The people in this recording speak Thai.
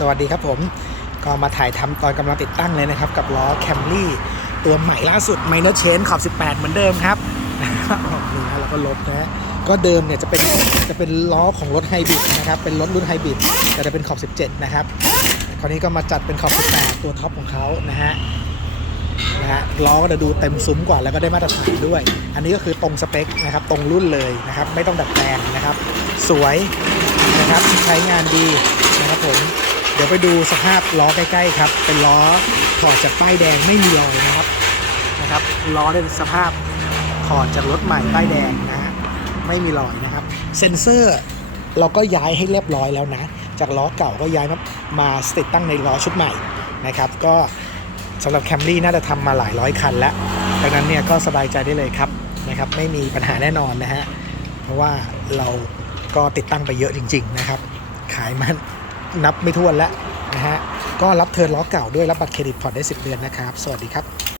สวัสดีครับผม ก็มาถ่ายทำตอนกำลังติดตั้งเลยนะครับ กับล้อแคมรี่ตัวใหม่ล่าสุด Minor Change ขอบ 18 เหมือนเดิมครับออกนี่นะแล้วก็ลบนะฮะก็เดิมเนี่ยจะเป็นจะเป็นล้อของรถไฮบริดนะครับ เป็นรถรุ่นไฮบริดแต่จะเป็นขอบ 17 นะครับ คราวนี้ก็มาจัดเป็นขอบ 18 ตัวท็อปของเขานะฮะนะฮะล้อก็จะดูเต็มซุ้มกว่าแล้วก็ได้มาตรฐานด้วย อันนี้ก็คือตรงสเปคนะครับ ตรงรุ่นเลยนะครับ ไม่ต้องดัดแปลงนะครับ สวยนะครับใช้งานดีนะครับผม ดี๋ยวไปดูสภาพล้อใกล้ๆครับ เป็นล้อถอดจากป้ายแดงไม่มีรอยนะครับนะครับล้อในสภาพถอดจากรถใหม่ป้ายแดงนะฮะไม่มีรอยนะครับ เซ็นเซอร์เราก็ย้ายให้เรียบร้อยแล้วนะ จากล้อเก่าก็ย้ายมามาติดตั้งในล้อชุดใหม่นะครับ ก็สำหรับแคมรี่น่าจะทำมาหลายร้อยคันแล้วดังนั้นเนี่ยก็สบายใจได้เลยครับนะครับ ไม่มีปัญหาแน่นอนนะฮะเพราะว่าเราก็ติดตั้งไปเยอะจริง ๆ นะครับ ขายมัน นับไม่ถ้วนแล้วนะฮะก็รับเทิร์นล้อเก่าด้วยรับบัตรเครดิตผ่อนได้ 10 เดือนนะครับ สวัสดีครับ